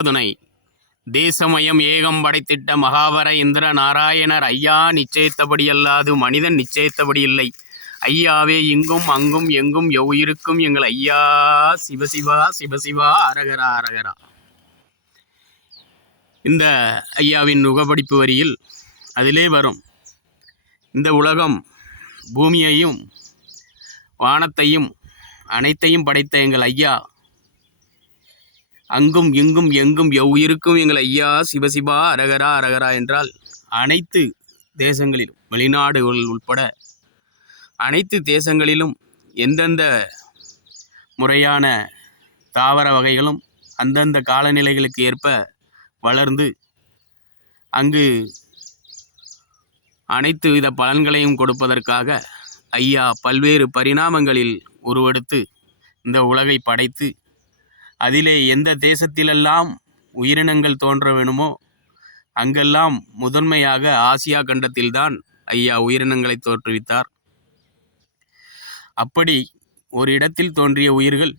துணை தேசமயம் ஏகம் படைத்திட்ட மகாவர இந்திர நாராயணர் ஐயா நிச்சயித்தபடியல்லாது மனிதன் நிச்சயித்தபடி இல்லை. ஐயாவே இங்கும் அங்கும் எங்கும் எவ்வுயிருக்கும் எங்கள் ஐயா சிவசிவா சிவசிவா அரகரா அரகரா. இந்த ஐயாவின் நுகப்படிப்பு வரியில் அதிலே வரும், இந்த உலகம் பூமியையும் வானத்தையும் அனைத்தையும் படைத்த எங்கள் ஐயா, அங்கும் இங்கும் எங்கும் எவ்வுயிருக்கும் எங்கள் ஐயா சிவசிவா அரகரா அரகரா என்றால் அனைத்து தேசங்களிலும், வெளிநாடுகள் உட்பட அனைத்து தேசங்களிலும் எந்தெந்த முறையான தாவர வகைகளும் அந்தந்த காலநிலைகளுக்கு ஏற்ப வளர்ந்து அங்கு அனைத்து வித பலன்களையும் கொடுப்பதற்காக ஐயா பல்வேறு பரிணாமங்களில் உருவெடுத்து இந்த உலகை படைத்து, அதிலே எந்த தேசத்திலெல்லாம் உயிரினங்கள் தோன்ற வேணுமோ அங்கெல்லாம் முதன்மையாக ஆசியா கண்டத்தில்தான் ஐயா உயிரினங்களை தோற்றுவித்தார். அப்படி ஒரு இடத்தில் தோன்றிய உயிர்கள்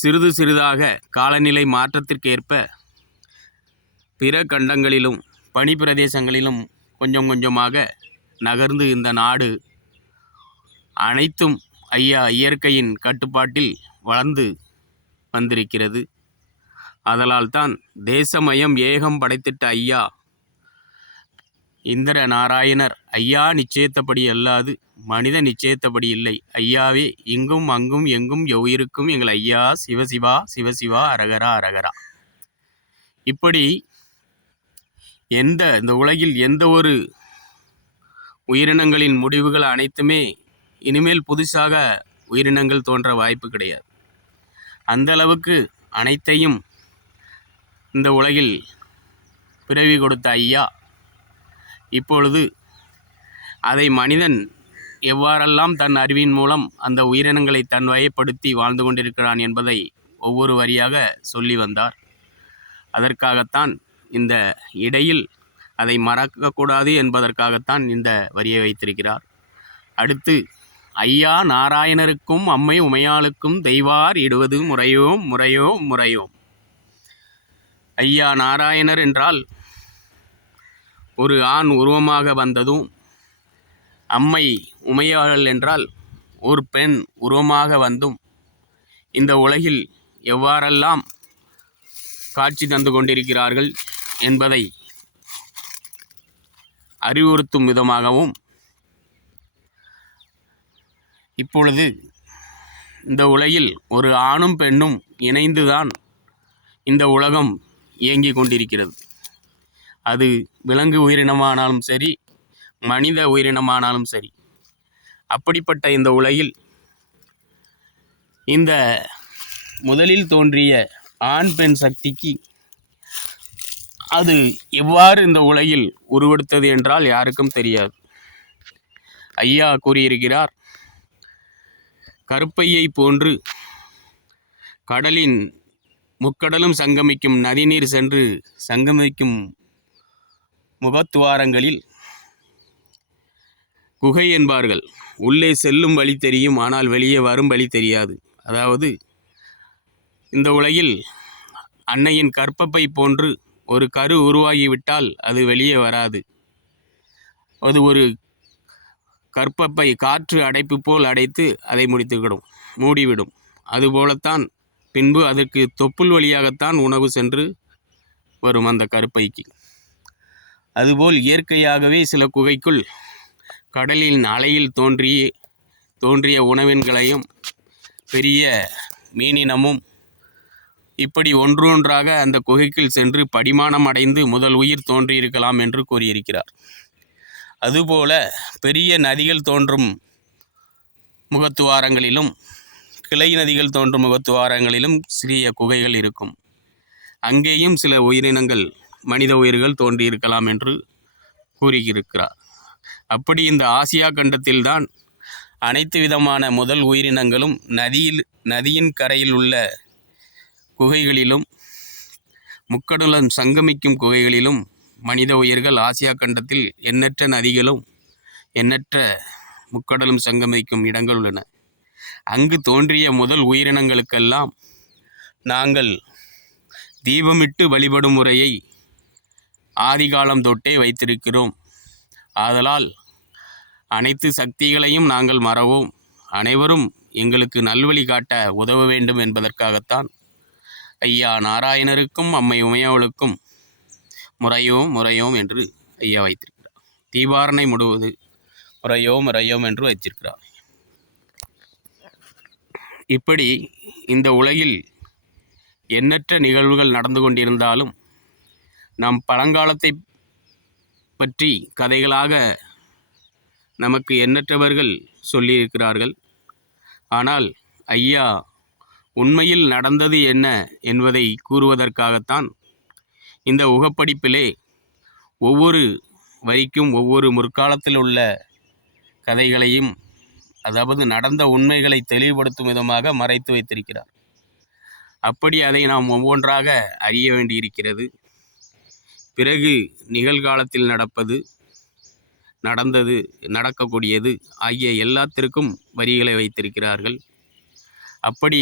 சிறிது சிறிதாக காலநிலை மாற்றத்திற்கேற்ப பிற கண்டங்களிலும் பனி பிரதேசங்களிலும் கொஞ்சம் கொஞ்சமாக நகர்ந்து இந்த நாடு அனைத்தும் ஐயா இயற்கையின் கட்டுப்பாட்டில் வளர்ந்து வந்திருக்கிறது. அதனால் தான் தேசமயம் ஏகம் படைத்திட்ட ஐயா இந்திர நாராயணர் ஐயா நிச்சயத்தபடி அல்லாது மனித நிச்சயத்தபடி இல்லை. ஐயாவே இங்கும் அங்கும் எங்கும் எவ்வுயிருக்கும் எங்கள் ஐயா சிவசிவா சிவசிவா அரகரா அரகரா. இப்படி இந்த உலகில் எந்த ஒரு உயிரினங்களின் முடிவுகள் அனைத்துமே இனிமேல் புதுசாக உயிரினங்கள் தோன்ற வாய்ப்பு கிடையாது. அந்த அளவுக்கு அனைத்தையும் இந்த உலகில் பிறவி கொடுத்த ஐயா இப்பொழுது அதை மனிதன் எவ்வாறெல்லாம் தன் அறிவின் மூலம் அந்த உயிரினங்களை தன் வயப்படுத்தி வாழ்ந்து கொண்டிருக்கிறான் என்பதை ஒவ்வொரு வரியாக சொல்லி வந்தார். அதற்காகத்தான் இந்த இடையில் அதை மறக்கக்கூடாது என்பதற்காகத்தான் இந்த வரியை வைத்திருக்கிறார். அடுத்து, ஐயா நாராயணருக்கும் அம்மை உமையாளுக்கும் தெய்வார் இடுவது முறையோ முறையோ முறையோ. ஐயா நாராயணர் என்றால் ஒரு ஆண் உருவமாக வந்ததும், அம்மை உமையாள் என்றால் ஒரு பெண் உருவமாக வந்தும் இந்த உலகில் எவ்வாறெல்லாம் காட்சி தந்து கொண்டிருக்கிறார்கள் என்பதை அறிவுறுத்தும் விதமாகவும், இப்பொழுது இந்த உலகில் ஒரு ஆணும் பெண்ணும் இணைந்துதான் இந்த உலகம் இயங்கி கொண்டிருக்கிறது. அது விலங்கு உயிரினமானாலும் சரி, மனித உயிரினமானாலும் சரி. அப்படிப்பட்ட இந்த உலகில் இந்த முதலில் தோன்றிய ஆண் பெண் சக்திக்கு அது எவ்வாறு இந்த உலகில் உருவெடுத்தது என்றால் யாருக்கும் தெரியாது. ஐயா கூறியிருக்கிறார், கருப்பையை போன்று கடலின் முக்கடலும் சங்கமிக்கும் நதிநீர் சென்று சங்கமிக்கும் முகத்துவாரங்களில் குகை என்பார்கள். உள்ளே செல்லும் வழி தெரியும், ஆனால் வெளியே வரும் வழி தெரியாது. அதாவது இந்த உலகில் அன்னையின் கற்பப்பை போன்று ஒரு கரு உருவாகிவிட்டால் அது வெளியே வராது. அது ஒரு கற்பப்பை காற்று அடைப்பு போல் அடைத்து அதை மூடிவிடும். அதுபோலத்தான் பின்பு அதற்கு தொப்புள் வழியாகத்தான் உணவு சென்று வரும் அந்த கருப்பைக்கு. அதுபோல் இயற்கையாகவே சில குகைக்குள் கடலின் அலையில் தோன்றிய உணவின்களையும் பெரிய மீனினமும் இப்படி ஒன்று ஒன்றாக அந்த குகைக்குள் சென்று படிமானம் அடைந்து முதல் உயிர் தோன்றியிருக்கலாம் என்று கூறியிருக்கிறார். அதுபோல பெரிய நதிகள் தோன்றும் முகத்துவாரங்களிலும் கிளை நதிகள் தோன்றும் முகத்துவாரங்களிலும் சிறிய குகைகள் இருக்கும். அங்கேயும் சில உயிரினங்கள், மனித உயிர்கள் தோன்றியிருக்கலாம் என்று கூறியிருக்கிறார். அப்படி இந்த ஆசியா கண்டத்தில்தான் அனைத்து விதமான முதல் உயிரினங்களும் நதியின் கரையில் உள்ள குகைகளிலும் முக்கடலும் சங்கமிக்கும் குகைகளிலும் மனித உயிர்கள் ஆசியா கண்டத்தில் எண்ணற்ற நதிகளும் எண்ணற்ற முக்கடலும் சங்கமிக்கும் இடங்கள் உள்ளன. அங்கு தோன்றிய முதல் உயிரினங்களுக்கெல்லாம் நாங்கள் தீபமிட்டு வழிபடும் முறையை ஆதிகாலம் தொட்டே வைத்திருக்கிறோம். ஆதலால் அனைத்து சக்திகளையும் நாங்கள் மறவோம். அனைவரும் எங்களுக்கு நல்வழி காட்ட உதவ வேண்டும் என்பதற்காகத்தான் ஐயா நாராயணருக்கும் அம்மை உமையவளுக்கும் முறையோம் என்று ஐயா வைத்திருக்கிறார். தீபாரணை முடுவது முறையோம் என்று வைத்திருக்கிறார். இப்படி இந்த உலகில் எண்ணற்ற நிகழ்வுகள் நடந்து கொண்டிருந்தாலும் நம் பழங்காலத்தை பற்றி கதைகளாக நமக்கு எண்ணற்றவர்கள் சொல்லியிருக்கிறார்கள். ஆனால் ஐயா உண்மையில் நடந்தது என்ன என்பதை கூறுவதற்காகத்தான் இந்த உகப்படிப்பிலே ஒவ்வொரு வரிக்கும் ஒவ்வொரு முற்காலத்தில் உள்ள கதைகளையும், அதாவது நடந்த உண்மைகளை தெளிவுபடுத்தும் விதமாக மறைத்து வைத்திருக்கிறார். அப்படி அதை நாம் ஒவ்வொன்றாக அறிய வேண்டியிருக்கிறது. பிறகு நிகழ்காலத்தில் நடப்பது, நடந்தது, நடக்கக்கூடியது ஆகிய எல்லாத்திற்கும் வரிகளை வைத்திருக்கிறார்கள். அப்படி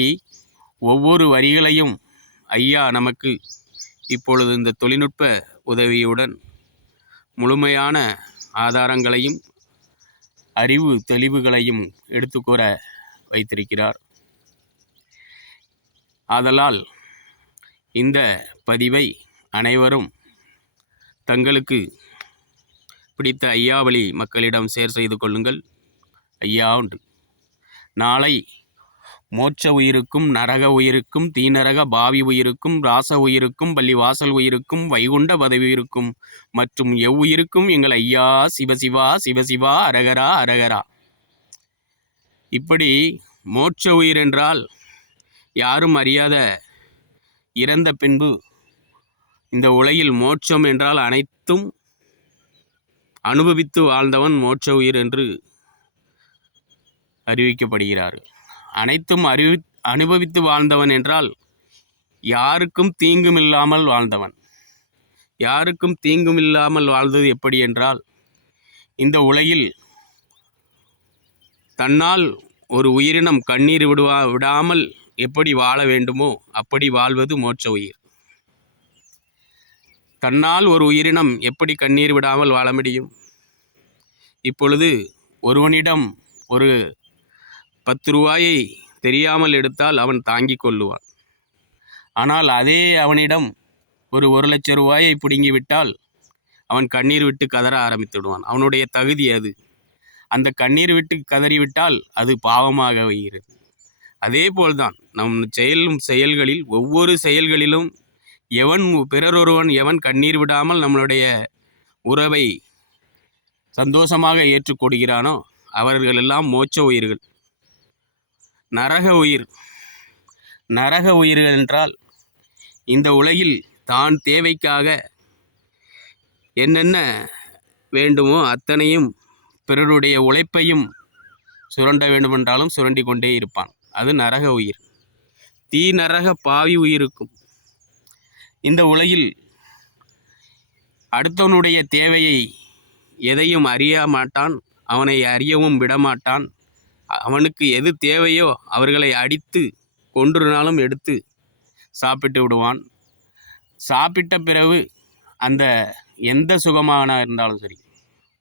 ஒவ்வொரு வரிகளையும் ஐயா நமக்கு இப்பொழுது இந்த தொழில்நுட்ப உதவியுடன் முழுமையான ஆதாரங்களையும் அறிவு தெளிவுகளையும் எடுத்துக்கூற வைத்திருக்கிறார். ஆதலால் இந்த பதிவை அனைவரும் தங்களுக்கு பிடித்த ஐயாவளி மக்களிடம் ஷேர் செய்து கொள்ளுங்கள். ஐயா உண்டு. நாளை மோட்ச உயிருக்கும், நரக உயிருக்கும், தீநரக பாவி உயிருக்கும், ராச உயிருக்கும், பள்ளி வாசல் உயிருக்கும், வைகுண்ட பதவி உயிருக்கும் மற்றும் எவ்வுயிருக்கும் எங்கள் ஐயா சிவசிவா சிவசிவா அரகரா அரகரா. இப்படி மோட்ச உயிர் என்றால் யாரும் அறியாத இறந்த பின்பு இந்த உலகில் மோட்சம் என்றால் அனைத்தும் அனுபவித்து வாழ்ந்தவன் மோட்ச உயிர் என்று அறிவிக்கப்படுகிறார்கள். அனைத்தும் அனுபவித்து வாழ்ந்தவன் என்றால் யாருக்கும் தீங்கும் இல்லாமல் வாழ்ந்தவன். யாருக்கும் தீங்கும் இல்லாமல் வாழ்ந்தது எப்படி என்றால், இந்த உலகில் தன்னால் ஒரு உயிரினம் கண்ணீர் விடாமல் எப்படி வாழ வேண்டுமோ அப்படி வாழ்வது மோட்ச உயிர். தன்னால் ஒரு உயிரினம் எப்படி கண்ணீர் விடாமல் வாழ முடியும்? இப்பொழுது ஒருவனிடம் ஒரு 10 ரூபாயை தெரியாமல் எடுத்தால் அவன் தாங்கிக் கொள்ளுவான். ஆனால் அதே அவனிடம் ஒரு 1,00,000 ரூபாயை பிடுங்கிவிட்டால் அவன் கண்ணீர் விட்டு கதற ஆரம்பித்து விடுவான். அவனுடைய தகுதி அது. அந்த கண்ணீர் விட்டு கதறிவிட்டால் அது பாவமாக வருகிறது. அதே போல்தான் நம் செயல்களில் ஒவ்வொரு செயல்களிலும் பிறரொருவன் எவன் கண்ணீர் விடாமல் நம்மளுடைய உறவை சந்தோஷமாக ஏற்றுக்கொள்கிறானோ அவர்களெல்லாம் மோட்ச உயிர்கள். நரக உயிர்கள் என்றால் இந்த உலகில் தான் தேவைக்காக என்னென்ன வேண்டுமோ அத்தனையும் பிறருடைய உழைப்பையும் சுரண்ட வேண்டுமென்றாலும் சுரண்டி கொண்டே இருப்பான். அது நரக உயிர். தீ நரக பாவி உயிருக்கும் இந்த உலகில் அடுத்தவனுடைய தேவையை எதையும் அறிய மாட்டான், அவனை அறியவும் விடமாட்டான். அவனுக்கு எது தேவையோ அவர்களை அடித்து கொன்றுனாலும் எடுத்து சாப்பிட்டு விடுவான். சாப்பிட்ட பிறகு அந்த எந்த சுகமான இருந்தாலும் சரி,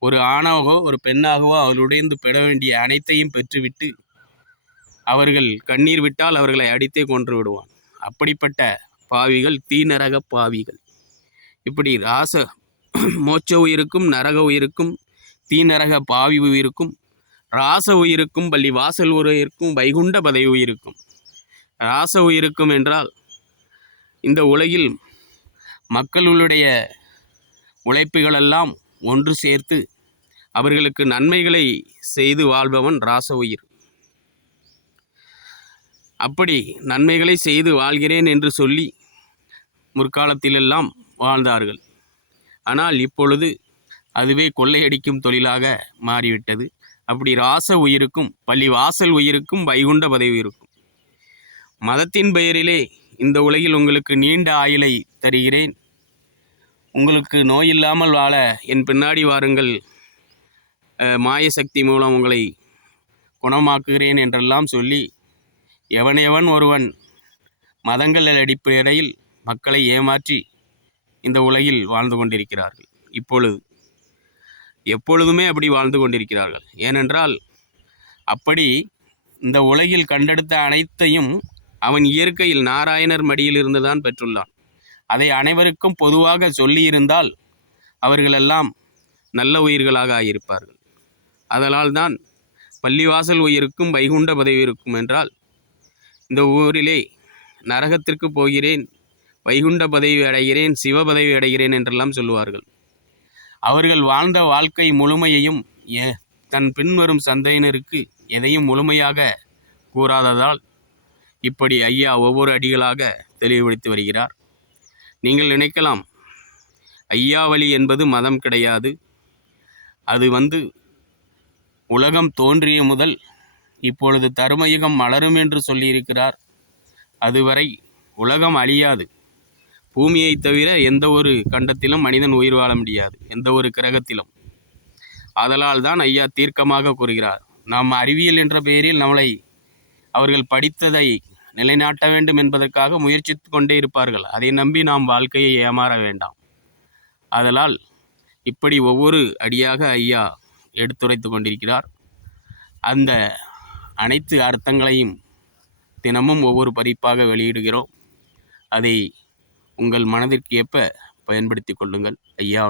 ஒரு ஆணாகவோ ஒரு பெண்ணாகவோ அவர்களுடைந்து பெற வேண்டிய அனைத்தையும் பெற்றுவிட்டு அவர்கள் கண்ணீர் விட்டால் அவர்களை அடித்தே கொன்று விடுவான். அப்படிப்பட்ட பாவிகள் தீநரக பாவிகள். இப்படி மோட்ச உயிருக்கும், நரக உயிருக்கும், தீநரக பாவி உயிருக்கும், ராச உயிருக்கும், பள்ளி வாசல் உயிருக்கும், வைகுண்ட பதவி உயிருக்கும். ராச உயிருக்கும் என்றால் இந்த உலகில் மக்களுடைய உழைப்புகளெல்லாம் ஒன்று சேர்த்து அவர்களுக்கு நன்மைகளை செய்து வாழ்பவன் ராச உயிர். அப்படி நன்மைகளை செய்து வாழ்கிறேன் என்று சொல்லி முற்காலத்திலெல்லாம் வாழ்ந்தார்கள். ஆனால் இப்பொழுது அதுவே கொள்ளையடிக்கும் தொழிலாக மாறிவிட்டது. அப்படி ராச உயிருக்கும், பள்ளி வாசல் உயிருக்கும், வைகுண்ட பதவி உயிருக்கும். மதத்தின் பெயரிலே இந்த உலகில் உங்களுக்கு நீண்ட ஆயுளை தருகிறேன், உங்களுக்கு நோயில்லாமல் வாழ என் பின்னாடி வாருங்கள், மாயசக்தி மூலம் உங்களை குணமாக்குகிறேன் என்றெல்லாம் சொல்லி எவன் ஒருவன் மதங்கள் அடிப்படையில் மக்களை ஏமாற்றி இந்த உலகில் வாழ்ந்து கொண்டிருக்கிறார்கள். எப்பொழுதுமே அப்படி வாழ்ந்து கொண்டிருக்கிறார்கள். ஏனென்றால் அப்படி இந்த உலகில் கண்டெடுத்த அனைத்தையும் அவன் இயற்கையில் நாராயணர் மடியிலிருந்து தான் பெற்றுள்ளான். அதை அனைவருக்கும் பொதுவாக சொல்லியிருந்தால் அவர்களெல்லாம் நல்ல உயிர்களாக ஆகியிருப்பார்கள். அதனால் தான் பள்ளிவாசல் உயிருக்கும் வைகுண்ட பதவி இருக்கும் என்றால், இந்த ஊரிலே நரகத்திற்கு போகிறேன், வைகுண்ட பதவி அடைகிறேன், சிவ பதவி அடைகிறேன் என்றெல்லாம் சொல்லுவார்கள். அவர்கள் வாழ்ந்த வாழ்க்கை முழுமையையும் தன் பின்வரும் சந்ததியினருக்கு எதையும் முழுமையாக கூறாததால் இப்படி ஐயா ஒவ்வொரு அடிகளாக தெளிவுபடுத்தி வருகிறார். நீங்கள் நினைக்கலாம், ஐயா வழி என்பது மதம் கிடையாது, அது உலகம் தோன்றிய முதல் இப்பொழுது தருமயுகம் மலரும் என்று சொல்லியிருக்கிறார். அதுவரை உலகம் அழியாது. பூமியை தவிர எந்த ஒரு கண்டத்திலும் மனிதன் உயிர் வாழ முடியாது, எந்த ஒரு கிரகத்திலும். ஆதலால் தான் ஐயா தீர்க்கமாக கூறுகிறார். நாம் அறிவியல் என்ற பெயரில் நம்மளை அவர்கள் படித்ததை நிலைநாட்ட வேண்டும் என்பதற்காக முயற்சித்து கொண்டே இருப்பார்கள். அதை நம்பி நாம் வாழ்க்கையை ஏமாற வேண்டாம். ஆதலால் இப்படி ஒவ்வொரு அடியாக ஐயா எடுத்துரைத்து கொண்டிருக்கிறார். அந்த அனைத்து அர்த்தங்களையும் தினமும் ஒவ்வொரு பதிப்பாக வெளியிடுகிறோம். அதை உங்கள் மனதிற்கு ஏற்ப பயன்படுத்தி கொள்ளுங்கள். ஐயா